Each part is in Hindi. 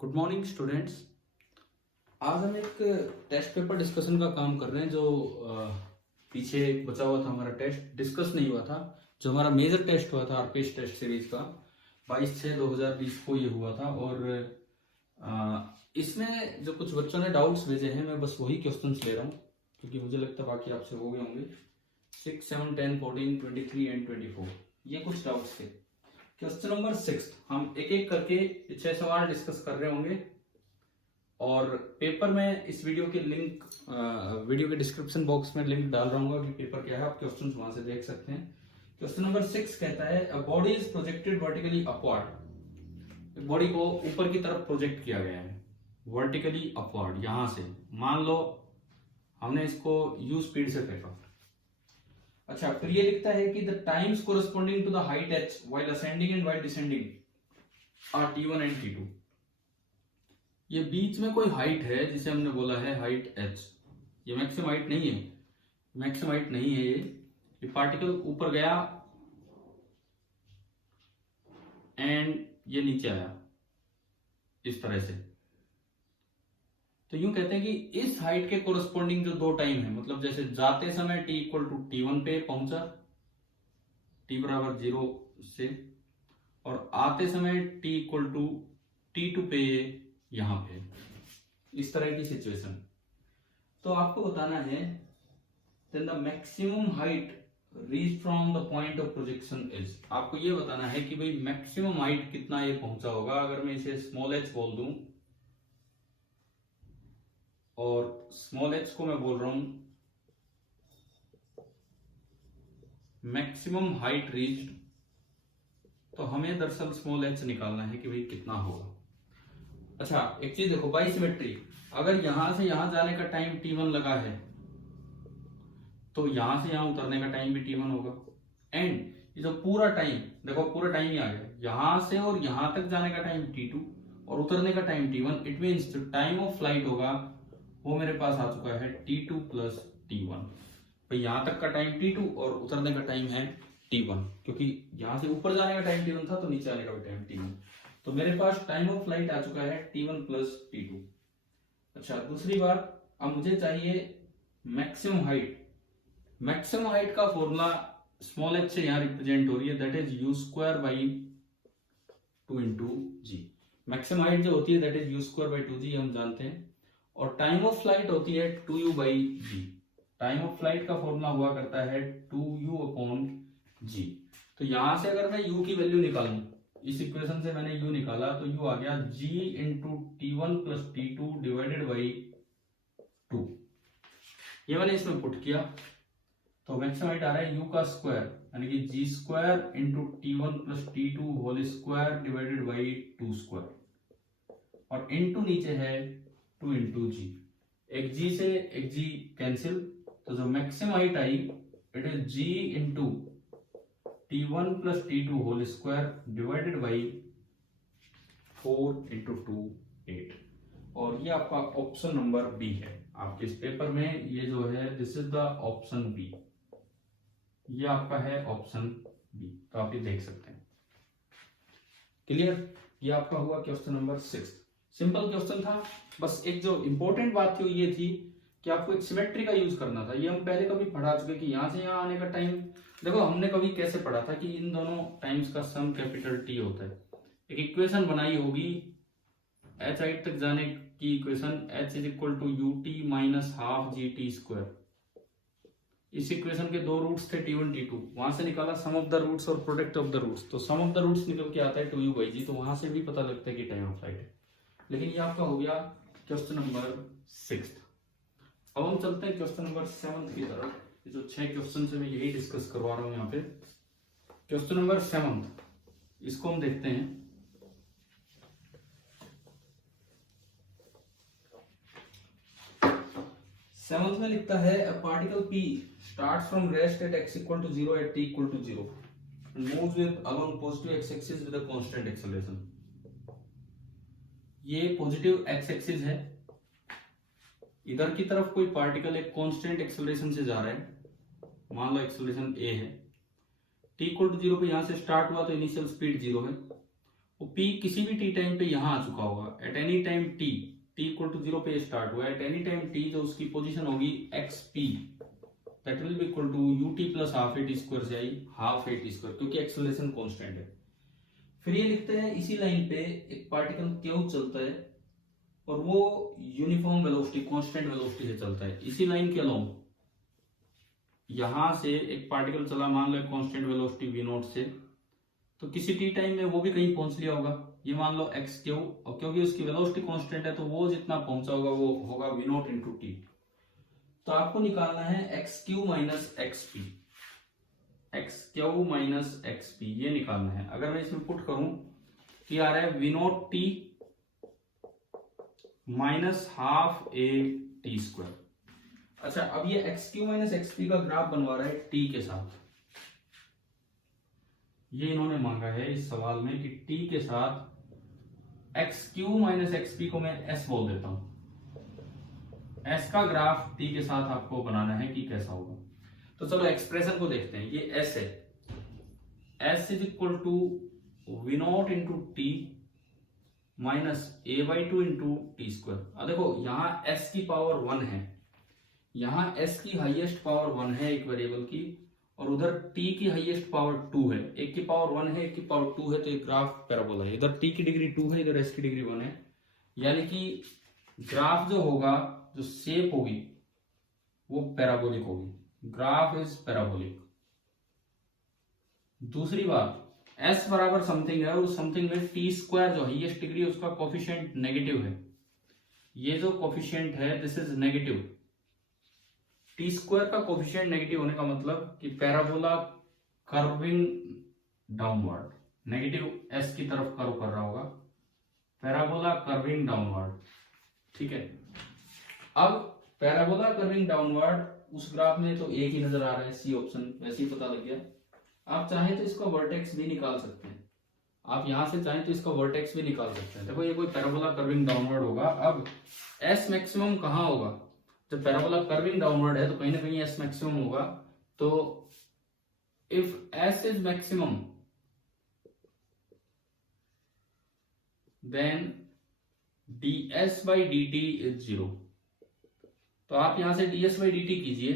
Good morning students. आज हम एक टेस्ट पेपर डिस्कशन का काम कर रहे हैं। जो पीछे बचा हुआ था, हमारा टेस्ट डिस्कस नहीं हुआ था। जो हमारा मेजर टेस्ट हुआ था आरपीएस टेस्ट सीरीज का 22/6/2020 को ये हुआ था। और इसमें जो कुछ बच्चों ने डाउट्स भेजे हैं, मैं बस वही क्वेश्चंस ले रहा हूँ, क्योंकि मुझे लगता है बाकी आपसे हो गए होंगे। 6, 7, 10, 14, 23 एंड 24 ये कुछ डाउट्स थे। क्वेश्चन नंबर 6 हम एक एक करके 6 सवाल डिस्कस कर रहे होंगे। और पेपर में इस वीडियो के लिंक वीडियो के डिस्क्रिप्शन बॉक्स में लिंक डाल रहा हूँ कि पेपर क्या है, आप क्वेश्चन वहां से देख सकते हैं। क्वेश्चन नंबर 6 कहता है a body is projected vertically upward. Body को ऊपर की तरफ प्रोजेक्ट किया गया है वर्टिकली अपवर्ड। यहां से मान लो हमने इसको यू स्पीड से फेंका। अच्छा, फिर ये लिखता है कि the times corresponding to the height h while ascending and while descending are t1 and t2। ये बीच में कोई हाइट है जिसे हमने बोला है हाइट h। ये मैक्सिमम हाइट नहीं है, मैक्सिमम हाइट नहीं है। ये पार्टिकल ऊपर गया एंड ये नीचे आया इस तरह से। तो यूं कहते हैं कि इस हाइट के कोरस्पॉन्डिंग जो दो टाइम है, मतलब जैसे जाते समय t इक्वल टू t1 पे पहुंचा, t बराबर 0 से, और आते समय t इक्वल टू t2 पे यहां पे, इस तरह की सिचुएशन। तो आपको बताना है then the maximum height reach from the point of projection is. आपको ये बताना है कि भाई मैक्सिमम हाइट कितना ये पहुंचा होगा। अगर मैं इसे स्मॉल h बोल दूं और स्मॉल h को मैं बोल रहा हूं मैक्सिमम हाइट रीच्ड, तो हमें दरअसल स्मॉल h निकालना है कि भाई कितना होगा। अच्छा, एक चीज देखो, बाई सिमेट्री। अगर यहां से यहां जाने का टाइम t1 लगा है तो यहां से यहां उतरने का टाइम भी t1 होगा। एंड ये जो पूरा टाइम देखो, पूरा टाइम ही आ गया, यहां से और यहां तक जाने का टाइम t2 और उतरने का टाइम t1। इट मींस जो टाइम ऑफ फ्लाइट होगा वो मेरे पास आ चुका है t2 प्लस t1। भाई यहां तक का टाइम t2 और उतरने का टाइम है t1, क्योंकि यहां से ऊपर जाने का टाइम t1 था तो नीचे आने का भी टाइम t1। तो मेरे पास टाइम ऑफ फ्लाइट आ चुका है t1 प्लस t2। अच्छा, दूसरी बात, अब मुझे चाहिए मैक्सिमम हाइट। मैक्सिमम हाइट का फॉर्मूला स्मॉल h से यहां रिप्रेजेंट हो रही है, that is u square by 2 into g. Maximum height जो होती है that is u square by 2g, हम जानते हैं। और टाइम ऑफ फ्लाइट होती है 2u by g. Time of flight का फॉर्मूला हुआ करता है 2u अपॉन जी। तो यहां से अगर मैं u की वैल्यू निकालूं, इस इक्वेशन से मैंने u निकाला तो u आ गया g into t1 plus t2 divided by 2। ये मैंने इसमें पुट किया तो मैक्सिमम हाइट आ रहा है u का स्क्वायर, यानी कि g square into t1 plus t2 whole square divided by 2 square, और इंटू नीचे है 2 इंटू जी। एक g से एक g कैंसिल, तो जो मैक्सिमम हाइट आई it is g into t1 plus t2 whole square divided by 4 into 2 8। और ये आपका ऑप्शन नंबर बी है आपके इस पेपर में। ये जो है this is the option B, ये आपका है ऑप्शन बी। तो आप ये देख सकते हैं। क्लियर? ये आपका हुआ क्वेश्चन नंबर 6। सिंपल क्वेश्चन था। बस एक जो इंपॉर्टेंट बात थी ये थी कि आपको एक सिमेट्री का यूज करना था। ये हम पहले कभी पढ़ा चुके कि यहां से यहां आने का टाइम, देखो हमने कभी कैसे पढ़ा था कि इन दोनों टाइम्स का सम कैपिटल टी होता है। एक इक्वेशन बनाई होगी h हाइट तक जाने की equation, h is equal to u t minus half g t square. इस इक्वेशन के दो रूट्स थे t1 t2, वहां से निकाला सम ऑफ द रूट्स और प्रोडक्ट ऑफ द रूट्स। तो सम ऑफ द रूट्स निकल के आता है 2u बाई जी, तो वहां से भी पता लगता है कि टाइम ऑफ फ्लाइट है। लेकिन ये आपका हो गया क्वेश्चन नंबर 6। अब हम चलते हैं क्वेश्चन नंबर 7 की तरफ। जो 6 क्वेश्चन से मैं यही डिस्कस करवा रहा हूं यहाँ पे। क्वेश्चन नंबर 7, इसको हम देखते हैं। सेवंथ में लिखता है a particle P starts from rest at x equal to 0 at t equal to 0 and moves with along positive x axis with a constant acceleration। ये पॉजिटिव x एक्सिस है, इधर की तरफ कोई पार्टिकल एक कांस्टेंट एक्सेलरेशन से जा रहा है। मान लो एक्सेलरेशन a है, t इक्वल टू 0 पे यहां से स्टार्ट हुआ तो इनिशियल स्पीड 0 है, वो पी किसी भी टी टाइम पे यहाँ आ चुका होगा। At any time t equal to 0 पे स्टार्ट हुआ, एट एनी टाइम टी जो उसकी पोजीशन होगी x p that will be equal to u t plus half a t square से आई हाफ ए टी स्क्वायर, क्योंकि एक्सेलरेशन कांस्टेंट है। फिर ये लिखते हैं इसी लाइन पे एक पार्टिकल क्यों चलता है और वो यूनिफॉर्म वेलोसिटी कांस्टेंट वेलोसिटी से चलता है। इसी लाइन के अलोंग यहां से एक पार्टिकल चला, मान लो कांस्टेंट वेलोसिटी वी नॉट से, तो किसी टी टाइम में वो भी कहीं पहुंच लिया होगा, ये मान लो एक्स क्यू, और क्योंकि उसकी वेलोसिटी कांस्टेंट है तो वो जितना पहुंचा होगा वो होगा वी नॉट इंटू टी। तो आपको निकालना है x q minus x P, x q minus x P ये निकालना है। अगर मैं इसमें पुट करूं कि आ रहा है v naught t minus half a t square. अच्छा, अब ये x q minus x p का ग्राफ बनवा रहा है टी के साथ। ये इन्होंने मांगा है इस सवाल में कि टी के साथ x q minus x P को मैं एस बोल देता हूं। एस का ग्राफ टी के साथ आपको बनाना है कि कैसा होगा। तो चलो एक्सप्रेशन को देखते हैं। ये एस है, s is equal to v naught into t minus a by two into t square. अब देखो यहां एस की पावर 1 है, यहां एस की हाईएस्ट पावर 1 है एक वेरिएबल की, और उधर t की हाईएस्ट पावर 2 है। एक की पावर 1 है, एक की पावर 2 है, तो एक ग्राफ पैराबोला है। इधर t की डिग्री 2 है, इधर s की डिग्री 1 है, यानी कि ग्राफ जो होगा, जो शेप होगी वो पैराबोलिक होगी। Graph is parabolic. दूसरी बात, s बराबर समथिंग है और उस समथिंग में t स्क्वायर जो हाईएस्ट डिग्री है उसका कोफिशिएंट नेगेटिव है। ये जो कोफिशिएंट है this is negative. T square का कोफिशिएंट नेगेटिव होने का मतलब कि parabola curving downward, negative S की तरफ कर्व कर रहा होगा, पैराबोला कर्विंग डाउनवर्ड। ठीक है, अब पैराबोला कर्विंग डाउनवर्ड उस ग्राफ में तो एक ही नजर आ रहा है, सी ऑप्शन वैसे ही पता लग गया। आप चाहें तो इसका वर्टेक्स भी निकाल सकते हैं, आप यहां से चाहें तो इसका वर्टेक्स भी निकाल सकते हैं। देखो ये कोई पैराबोला कर्विंग डाउनवर्ड होगा। अब एस मैक्सिमम कहां होगा? जब पैराबोला कर्विंग डाउनवर्ड है तो कहीं ना कहीं एस मैक्सिमम होगा। तो if s is maximum then ds by dt is 0। तो आप यहां से ds by dt कीजिए,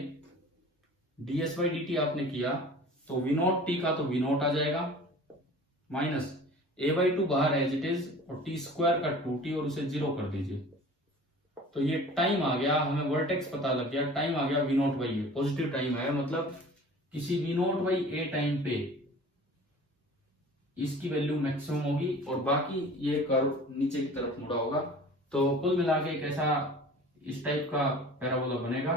ds by dt आपने किया तो v नॉट t का तो v नॉट आ जाएगा माइनस a by 2 बाहर एज इट इज, और t स्क्वायर का 2t और उसे 0 कर दीजिए। तो ये टाइम आ गया, हमें वर्टेक्स पता लग गया, टाइम आ गया v naught by a, positive time है, मतलब किसी v naught by a time पे इसकी वैल्यू मैक्सिमम होगी और बाकी ये कर्व नीचे की तरफ मुड़ा होगा। तो कुल मिला के एक ऐसा इस टाइप का पैराबोला बनेगा,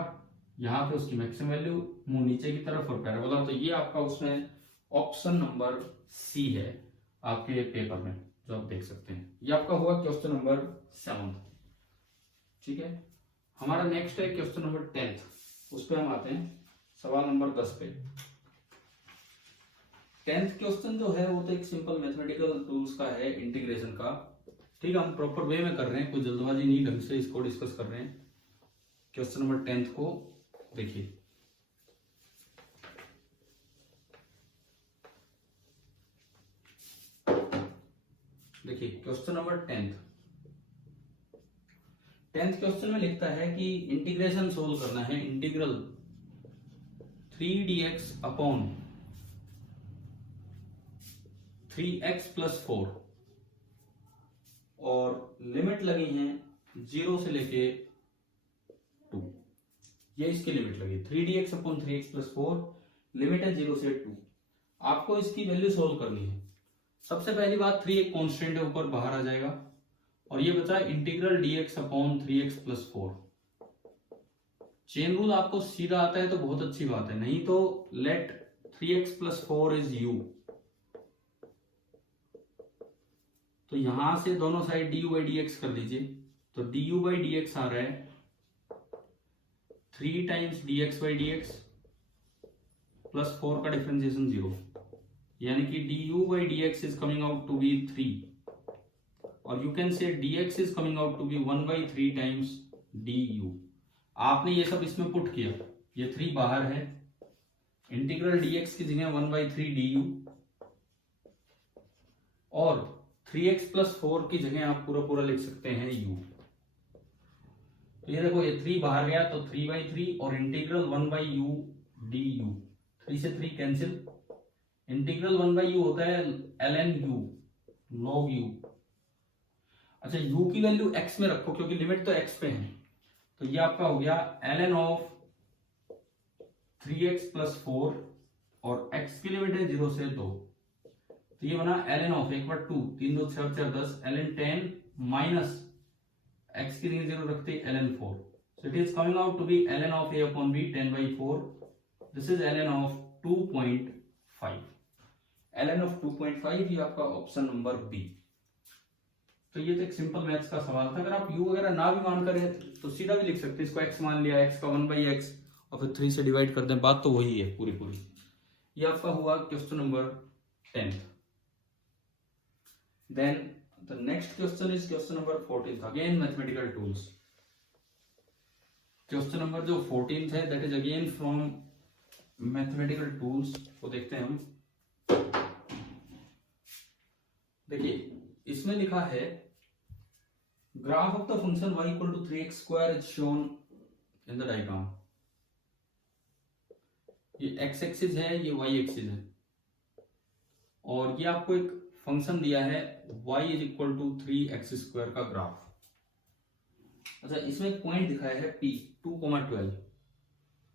यहाँ पे उसकी मैक्सिमम वैल्यू, मुंह नीचे की तरफ और पैराबोला। तो ये आपका उसमें ऑप्शन नंबर सी है आपके पेपर में, जो आप देख सकते हैं। ये आपका हुआ क्वेश्चन नंबर 7। ठीक है, हमारा नेक्स्ट है क्वेश्चन नंबर 10। उस पर हम आते हैं सवाल नंबर 10 पे। 10th क्वेश्चन जो है वो तो एक सिंपल मैथमेटिकल टूल्स का है, इंटीग्रेशन का। ठीक है, हम प्रॉपर वे में कर रहे हैं, कोई जल्दबाजी नहीं, ढंग से इसको डिस्कस कर रहे हैं। क्वेश्चन नंबर 10th को देखिए। देखिए क्वेश्चन नंबर 10th क्वेश्चन में लिखता है कि इंटीग्रेशन सोल्व करना है, integral 3dx upon 3x plus 4, और लिमिट लगी है 0 से लेके 2। ये इसकी लिमिट लगी 3dx upon 3x plus 4, limit है 0 से 2। आपको इसकी वैल्यू सोल्व करनी है। सबसे पहली बात 3 एक कांस्टेंट है, ऊपर बाहर आ जाएगा, और ये बचा integral dx upon 3x plus 4। Chain rule आपको सीधा आता है तो बहुत अच्छी बात है, नहीं तो late 3x plus 4 is u। तो यहां से दोनों साइड du by dx कर दीजिए, तो du by dx आ रहा है 3 times dx by dx plus 4 का डिफरेंशिएशन 0, यानी कि du by dx is coming out to be 3, और you can say dx is coming out to be 1/3 times du। आपने ये सब इसमें पुट किया, ये 3 बाहर है, इंटीग्रल dx की जगह 1/3 du, और 3x प्लस 4 की जगह आप पूरा पूरा लिख सकते हैं u। तो ये देखो, ये 3 बाहर गया तो 3/3 और इंटीग्रल 1/u du, 3 से 3 कैंसिल। इंटीग्रल 1/u होता है ln u log u। अच्छा, u की वैल्यू x में रखो क्योंकि लिमिट तो x पे है, तो ये आपका हो गया ln ऑफ 3x प्लस 4 और x की लिमिट है 0 से 2, तो ये बना ln of 1/2, 3 2 6 4 10 ln 10 minus x की जगह 0 रखते ln 4, so it is coming out to be ln of a upon b 10/4, this is ln of 2.5, ln of 2.5, ये आपका ऑप्शन नंबर बी। तो ये तो एक सिंपल मैथ्स का सवाल था। अगर आप u वगैरह ना भी मान कर तो सीधा भी लिख सकते हैं, इसको x मान लिया, x का 1/x और फिर 3 से डिवाइड कर दें, बात तो वही है पूरी पूरी। ये आपका हुआ question number 10। Then the next question is question number 14, again mathematical tools. Question number जो 14 है that is again from mathematical tools, को देखते हैं हम। देखिए इसमें लिखा है graph of the function y equal to 3x² is shown in the diagram. ये x एक्सिस है, ये y एक्सिस है, और ये आपको एक फंक्शन दिया है y is equal to 3x² का ग्राफ। अच्छा, इसमें एक पॉइंट दिखाया है p 2,12,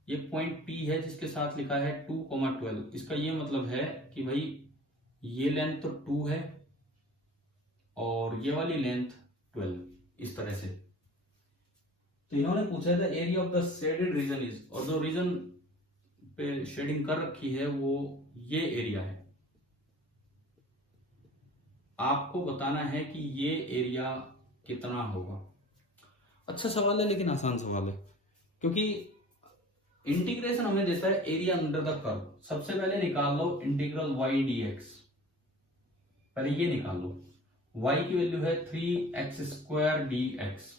ये पॉइंट p है जिसके साथ लिखा है 2,12। इसका ये मतलब है कि भाई ये लेंथ तो 2 है और ये वाली लेंथ 12, इस तरह से। तो इन्होंने पूछा है the area of the shaded region is, और जो रीजन पे शेडिंग कर रखी है वो ये एरिया है। आपको बताना है कि ये एरिया कितना होगा। अच्छा सवाल है लेकिन आसान सवाल है, क्योंकि इंटीग्रेशन हमें देता है एरिया अंडर द कर्व। सबसे पहले निकाल लो इंटीग्रल y dx, पहले ये निकाल लो। y की वैल्यू है 3x² dx,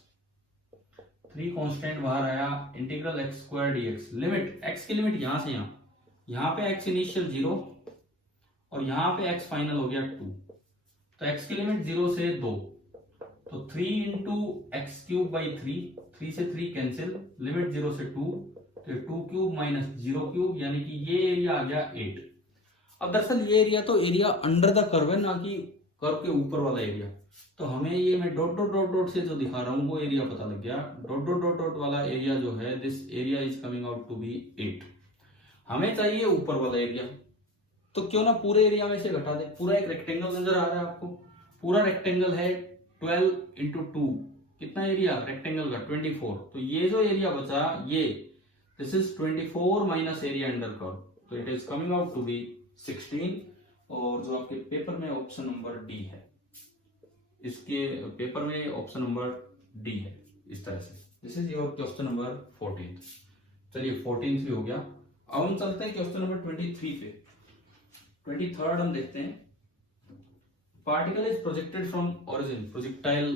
3 कांस्टेंट बाहर आया, integral x² dx, limit x की लिमिट यहां से यहां पे x इनिशियल 0 और यहां पे x फाइनल हो गया 2, तो x की लिमिट 0 से 2, तो 3 इंटू x³ 3 से 3 कैंसिल, लिमिट 0 से 2, तो 2³ माइनस 0³ यानी कि ये एरिया आ गया 8। अब दरअसल ये एरिया तो एरिया अंडर द कर्व है, ना कि कर्व के ऊपर वाला एरिया। तो हमें ये मैं डॉट डॉट डॉट डॉट से जो दिखा रहा हूं वो एरिया पता लग गया। डॉट डॉट डॉट डॉट वाला एरिया जो है, this area is coming out to be 8। हमें चाहिए ऊपर वाला एरिया, तो क्यों ना पूरे एरिया में से घटा दे। पूरा एक रेक्टेंगल नजर आ रहा है आपको, पूरा रेक्टेंगल है 12 इंटू 2, कितना एरिया रेक्टेंगल का 24, तो ये जो एरिया बचा ये this is 24 minus area under curve, तो it is coming out to be 16। और जो आपके पेपर में ऑप्शन नंबर डी है, इसके पेपर में ऑप्शन नंबर डी है इस तरह से। This is your question number 14। चलिए 14 भी हो गया। अब हम चलते हैं क्वेश्चन नंबर 23 पे। 23rd हम देखते हैं। Particle is projected from origin, projectile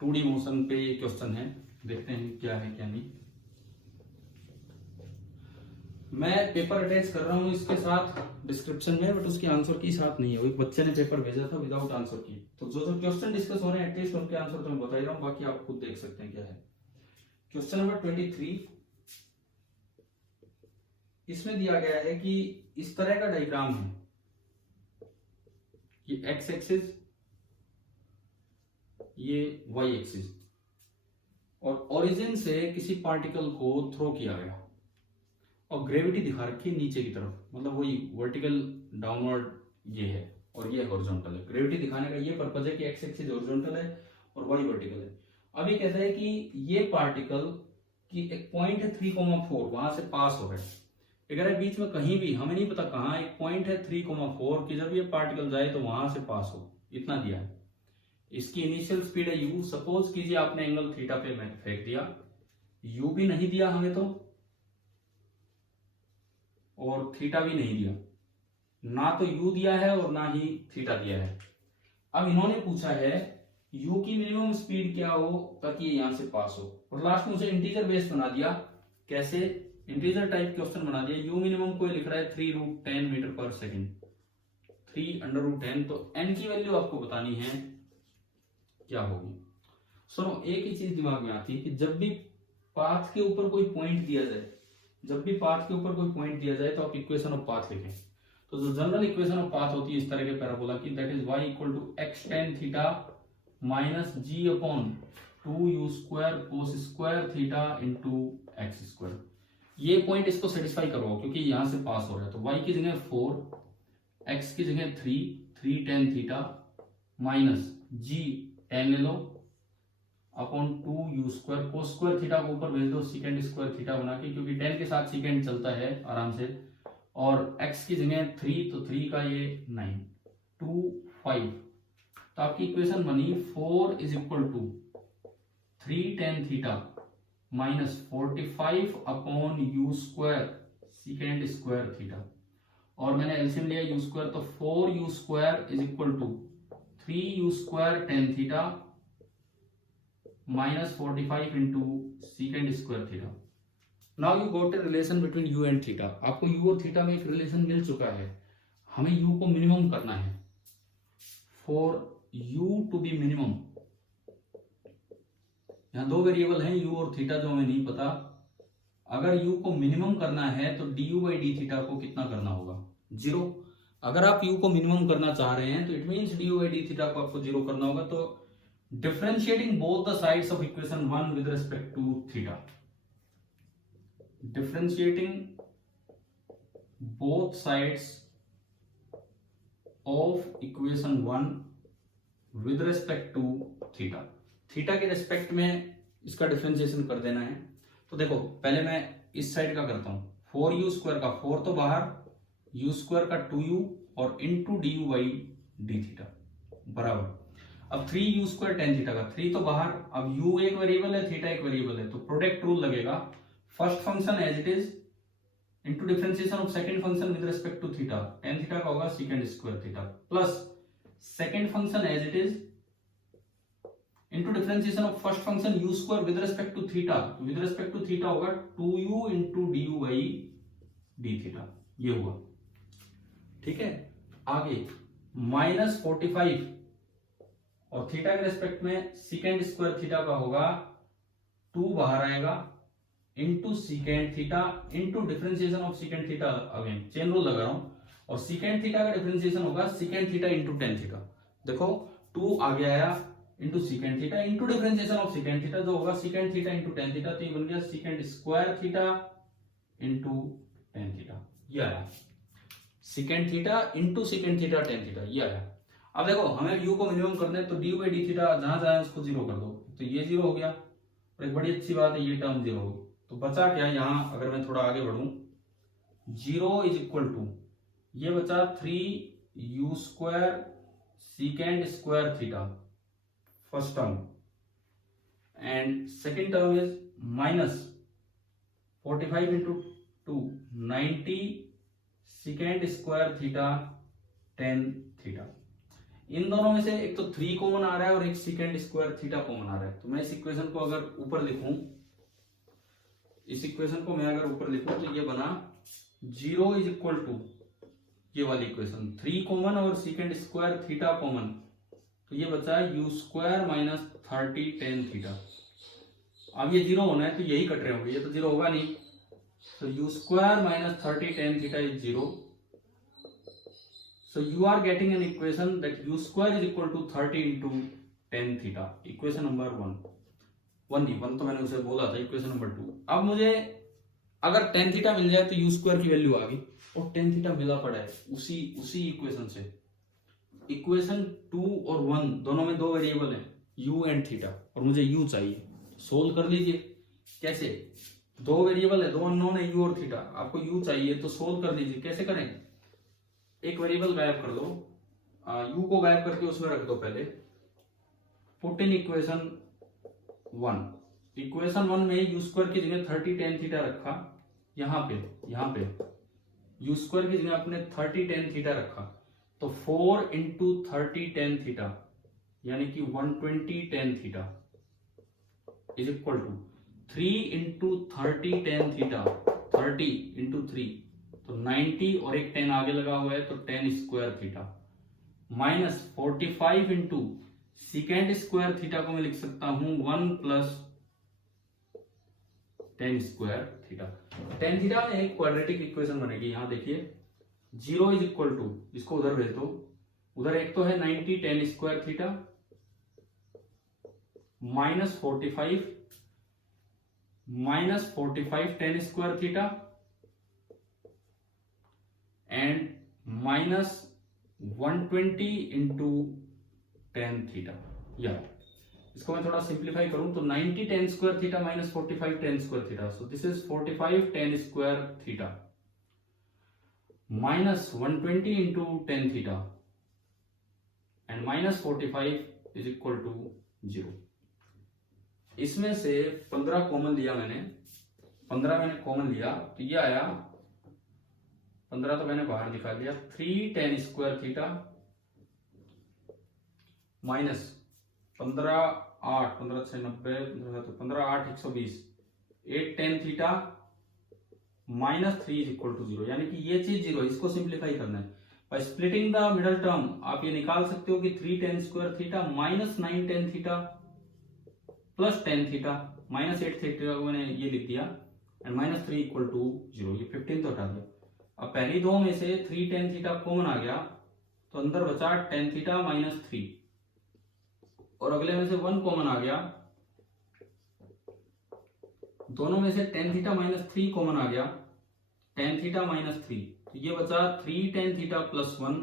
2D motion पे ये क्वेश्चन है, देखते हैं क्या है क्या नहीं। मैं पेपर अटैच कर रहा हूं इसके साथ डिस्क्रिप्शन में, बट उसके आंसर की साथ नहीं है। एक बच्चे ने पेपर भेजा था विदाउट आंसर की, तो जो जो क्वेश्चन डिस्कस हो रहे हैं एटलीस्ट उनके आंसर तो मैं बता ही रहा हूं, बाकी आप खुद देख सकते हैं क्या है। क्वेश्चन नंबर 23, इसमें दिया गया है कि इस तरह का डायग्राम है, ये एक्स एक्सिस, ये वाई एक्सिस, और ओरिजिन से किसी पार्टिकल को थ्रो किया गया और ग्रेविटी दिखा रखी है नीचे की तरफ, मतलब वही वर्टिकल डाउनवर्ड ये है और ये हॉरिजॉन्टल है। ग्रेविटी दिखाने का ये पर्पज है कि एक्स एक्सिस हॉरिजॉन्टल है और वाई वर्टिकल है। अब ये कहता है कि ये पार्टिकल की एक पॉइंट है 3,4, वहां से पास हो रहा है। अगर है बीच में कहीं भी, हमें नहीं पता कहां, एक पॉइंट है 3,4 की, जब ये पार्टिकल जाए तो वहां से पास हो, इतना दिया है। इसकी इनिशियल स्पीड है u। सपोज कीजिए आपने एंगल थीटा पे फेंक दिया, u भी नहीं दिया हमें तो और थीटा भी नहीं दिया, ना तो u दिया है और ना ही थीटा दिया है। अब इन्होंने पूछा है u की मिनिमम स्पीड क्या हो ताकि ये यहां से पास हो, और लास्ट में उसे इंटीजर बेस बना दिया। कैसे? इंटीजर टाइप क्वेश्चन बना दिया। u मिनिमम को लिख रहा है 3√10 मीटर पर सेकेंड, 3/√10, तो n की वैल्यू आपको बतानी है क्या होगी। सुनो, एक ही चीज दिमाग में आती है कि जब भी पाथ के ऊपर कोई पॉइंट दिया जाए, तो आप इक्वेशन ऑफ पाथ लिखें। तो जो जनरल इक्वेशन ऑफ पाथ होती है इस तरह के पैराबोला की, that is y = x tan theta minus g upon 2u² cos square theta into x square. ये पॉइंट इसको सेटिस्फाई करो क्योंकि यहां से पास हो रहा है। तो y की जगह 4, x की जगह 3 tan theta minus g tan ले लो upon 2u² cos square theta को ऊपर भेज दो secant स्क्वायर थीटा बना के, क्योंकि tan के साथ secant चलता है आराम से। और x की जगह 3, तो 3 का ये 9, 2 5, तो आपकी इक्वेशन बनी 4 = 3 tan theta minus 45 upon u² secant square theta. और मैंने एलसीएम लिया u², तो 4u² = 3u² tan theta minus 45 into secant square theta. Now you got a relation between u and theta. आपको u और थीटा में एक रिलेशन मिल चुका है, हमें u को मिनिमम करना है। For u to be minimum, यहाँ दो वेरिएबल हैं u और थीटा जो हमें नहीं पता। अगर u को मिनिमम करना है तो du/d थीटा को कितना करना होगा? 0। अगर आप u को मिनिमम करना चाह रहे हैं तो इट मींस du/d थीटा को आपको 0 करना होगा। तो differentiating both the sides of equation 1 with respect to theta, differentiating both sides of equation 1 with respect to theta, theta के रेस्पेक्ट में इसका डिफरेंशिएशन कर देना है। तो देखो पहले मैं इस साइड का करता हूं, 4u² का 4 तो बाहर, u² का 2u और इंटू du/d थीटा बराबर। अब 3u² tan थीटा का 3 तो बाहर, अब u एक वेरिएबल है, थीटा एक वेरिएबल है, तो प्रोडक्ट रूल लगेगा। First function as it is into differentiation of second function with respect to theta, tan theta का होगा secant square theta, plus second function as it is into differentiation of first function u² with respect to theta, with respect to theta होगा 2u इंटू du/d थीटा, ये हुआ। ठीक है, आगे माइनस 45 और थीटा के रेस्पेक्ट में secant स्क्वायर थीटा का होगा 2 बाहर आएगा into secant theta into differentiation of secant theta, again chain rule लगा रहा हूं, और secant थीटा का डिफरेंशिएशन होगा secant theta into tan theta. देखो 2 आगे आया into secant theta into differentiation of secant theta जो होगा secant theta into tan theta, तो ये बन गया secant square theta into tan theta, ये आया secant theta into secant theta tan theta, ये आया। अब देखो हमें u को मिनिमम करना है, तो du/d थीटा जहां जाए उसको 0 कर दो, तो ये 0 हो गया। और एक बड़ी अच्छी बात है, ये टर्म 0 हो गई, तो बचा क्या यहाँ? अगर मैं थोड़ा आगे बढ़ूं, 0 = ये बचा 3u² secant square theta first term, and second term is minus 45 into 2 90 secant square theta tan theta. इन दोनों में से एक तो 3 कॉमन आ रहा है और एक secant स्क्वायर थीटा कॉमन आ रहा है। तो मैं इस इक्वेशन को अगर ऊपर लिखूं, तो ये बना 0 = ये वाली इक्वेशन, 3 कॉमन और secant स्क्वायर थीटा कॉमन, तो ये बचा u² माइनस 30 tan थीटा। अब ये 0 होना है तो यही कट रहे होंगे, ये तो 0 होगा नहीं, तो u² minus 30 tan theta is 0। So you are getting an equation that u² = 30 into tan theta, equation number 1 तो मैंने उसे बोला था, इक्वेशन नंबर 2। अब मुझे अगर tan थीटा मिल जाए तो u² की वैल्यू आ गई, और tan थीटा मिला पड़ा है उसी इक्वेशन से। इक्वेशन 2 और 1 दोनों में दो वेरिएबल हैं u एंड थीटा, और मुझे u चाहिए। सोल्व कर लीजिए। कैसे? दो वेरिएबल है, दो अननोन है u और थीटा, आपको u चाहिए तो सोल्व कर लीजिए। कैसे करें? एक वेरिएबल गायब कर दो, u को गायब करके उसमें रख दो पहले। Put in equation 1। इक्वेशन 1 में u² की जगह 30 tan थीटा रखा, यहाँ पे u² की जगह अपने 30 tan थीटा रखा, तो 4 इंटू 30 tan थीटा यानी कि 120 tan theta is equal to 3 into 30 tan theta, 30 into 3 तो 90, और एक 10 आगे लगा हुआ है तो tan square theta. Minus 45 into second square theta को मैं लिख सकता हूं 1 plus ten square theta. Tan theta में एक क्वाड्रेटिक इक्वेशन बनेगी, यहां देखिए 0 इज इक्वल टू, इसको उधर भेज दो, उधर एक तो है 90 tan square theta minus 45 tan square theta and minus 120 into tan theta. या इसको मैं थोड़ा सिंप्लीफाई करूं तो 90 tan square theta minus 45 tan square theta, so this is 45 tan square theta minus 120 into tan theta and minus 45 is equal to 0। इसमें से 15 कॉमन लिया मैंने, 15 मैंने कॉमन लिया तो ये आया 15 तो मैंने बाहर निकाल लिया 3 tan square theta minus 15 8 15 6 90 15 8 120 8 tan theta minus 3 is equal to 0, यानी कि ये चीज 0 है। इसको सिंप्लीफाई करना है by splitting the middle term. आप ये निकाल सकते हो कि 3 tan square theta minus 9 ten theta plus ten theta minus 8 theta को मैंने ये लिख दिया एंड माइनस 3 इक्वल टू 0। ये 15 तो हटा दिया। अब पहली दो में से 3 टेन थीटा कॉमन आ गया तो अंदर बचा टेन थीटा माइनस 3 और अगले में से 1 कॉमन आ गया, दोनों में से टेन थीटा माइनस 3 कॉमन आ गया, टेन थीटा माइनस 3, तो ये बचा 3 tan theta plus 1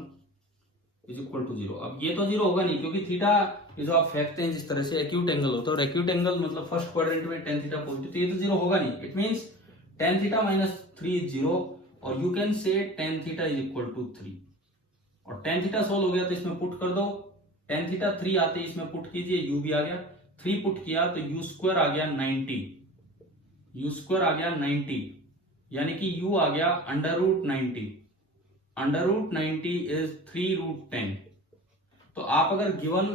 is equal to 0। अब ये तो 0 होगा नहीं क्योंकि थीटा ये जो आप फेंकते हैं जिस तरह से एक्यूट एंगल होता है और एक्यूट एंगल मतलब फर्स्ट क्वाड्रेंट में टेन थीटा पॉजिटिव, तो ये तो 0 होगा नहीं। It means tan theta minus 3 is 0 और you can say tan theta is equal to 3 और टेन थीटा सोल्व हो गया तो इसमें पुट कर दो, टेन थीटा 3 आते इसमें पुट कीजिए, यू भी आ गया, 3 पुट किया तो यू स्क्वायर आ गया 90, यू स्क्वायर आ गया 90 यानी कि u आ गया under root 90, under root 90 is 3 root 10। तो आप अगर गिवन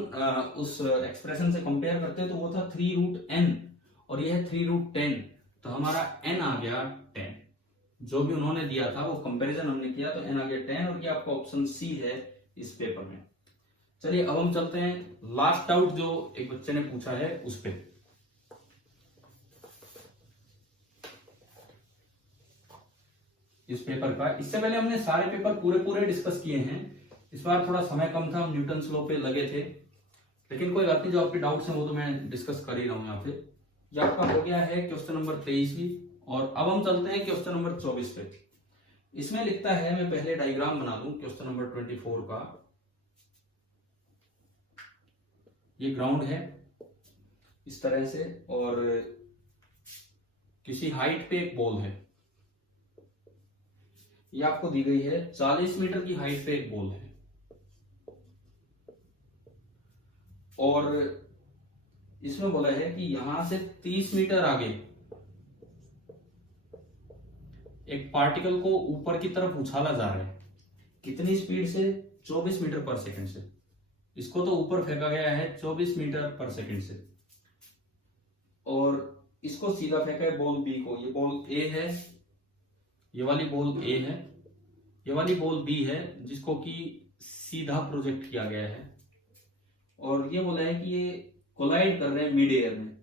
उस एक्सप्रेशन से कंपेयर करते हैं तो वो था 3 रूट n और ये है 3 रूट 10, तो हमारा n आ गया 10। जो भी उन्होंने दिया था वो कंपैरिजन हमने किया तो n आ गया 10 और ये आपका ऑप्शन सी है इस पेपर में। चलिए अब हम चलते हैं लास्ट डाउट जो एक बच्चे ने पूछा है उस पे। इस पेपर का, इससे पहले हमने सारे पेपर पूरे डिस्कस किए हैं, इस बार थोड़ा समय कम था, हम न्यूटन लॉ पे लगे थे, लेकिन कोई बात नहीं, जो आपके डाउट्स हैं वो तो मैं डिस्कस कर ही रहा हूं यहाँ पे। ये आपका हो गया है क्वेश्चन नंबर 23 भी, और अब हम चलते हैं क्वेश्चन नंबर 24 पे। इसमें लिखता है, मैं पहले डायग्राम बना दूं क्वेश्चन नंबर 24 का। ये ग्राउंड है इस तरह से और किसी हाइट पे एक बॉल है, ये आपको दी गई है 40 मीटर की हाइट पे एक बॉल है और इसमें बोला है कि यहां से 30 मीटर आगे एक पार्टिकल को ऊपर की तरफ उछाला जा रहा है। कितनी स्पीड से? 24 मीटर पर सेकंड से। इसको तो ऊपर फेंका गया है 24 मीटर पर सेकंड से और इसको सीधा फेंका है बॉल बी को। ये बॉल ए है, ये वाली बॉल ए है, ये वाली बॉल बी है जिसको कि सीधा प्रोजेक्ट किया गया है और ये बोला है कि ये कोलाइड कर रहे हैं मिड एयर में,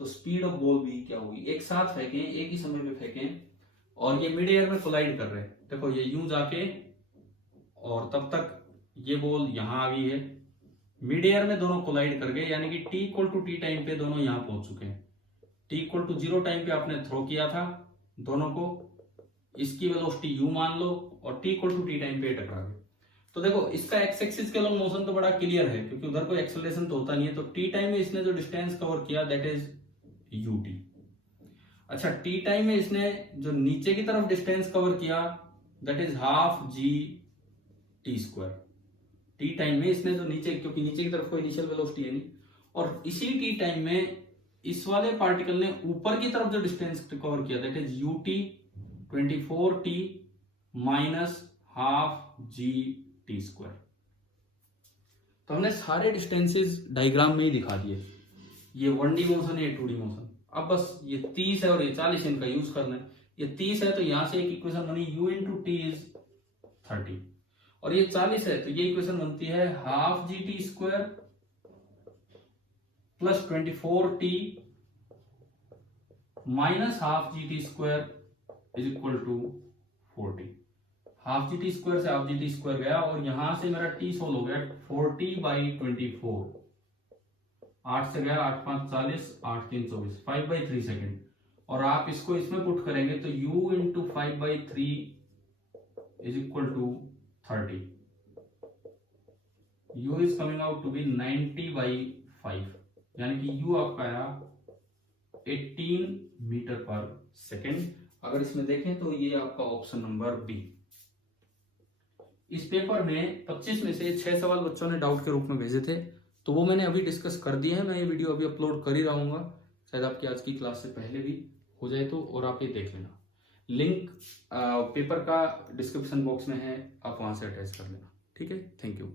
तो स्पीड ऑफ बॉल बी क्या होगी? एक साथ फेंकें, एक ही समय में फेंकें और ये मिड एयर में कोलाइड कर रहे हैं। देखो ये यूं जाके और तब तक ये बॉल यहां आ गई है, मिड एयर में दोनों कोलाइड कर गए, यानी कि t equal to t time पे दोनों यहां पहुंच चुके हैं। t इक्वल टू 0 टाइम पे आपने थ्रो किया था दोनों को, इसकी वेलोसिटी u मान लो और t equal to t time पे टकरा गए। तो देखो इसका एक्स एक्सिस के अलॉन्ग मोशन तो बड़ा क्लियर है क्योंकि उधर कोई एक्सेलरेशन तो होता नहीं है, तो t टाइम में इसने जो डिस्टेंस कवर किया दैट इज ut। अच्छा, t टाइम में इसने जो नीचे की तरफ डिस्टेंस कवर किया that is half g t square. T time में इसने जो नीचे, क्योंकि नीचे की तरफ कोई इनिशियल वेलोसिटी है नहीं, और इसी टी टाइम में इस वाले पार्टिकल ने ऊपर की तरफ जो डिस्टेंस कवर किया that is ut 24t minus half g t square. तो हमने सारे डिस्टेंसेस डायग्राम में ही दिखा दिए, ये 1D मोशन है, ये 2D मोशन। अब बस ये 30 है और ये 40 इनका यूज करना है। ये 30 है तो यहां से एक इक्वेशन बनी u इंटू टी इज 30 और ये 40 है, तो ये इक्वेशन बनती है half g t square plus 24t minus half g t square is equal to 40। Half g t square से हाफ जी टी स्क्वायर गया और यहां से मेरा टी सोल्व हो गया 40/24। 8 से गया, 8 5 40, 8 3 24, 5/3 सेकेंड। और आप इसको इसमें पुट करेंगे तो u into 5/3 is equal to 30। u is coming out to be 90/5, यानी कि u आपका आया 18 मीटर पर सेकेंड। अगर इसमें देखें तो ये आपका ऑप्शन नंबर बी। इस पेपर में 25 में से 6 सवाल बच्चों ने डाउट के रूप में भेजे थे, तो वो मैंने अभी डिस्कस कर दिए हैं। मैं ये वीडियो अभी अपलोड कर ही रहूंगा, शायद आपकी आज की क्लास से पहले भी हो जाए तो, और आप ये देख लेना। लिंक पेपर का डिस्क्रिप्शन बॉक्स में है, आप वहां से अटैच कर लेना। ठीक है, थैंक यू।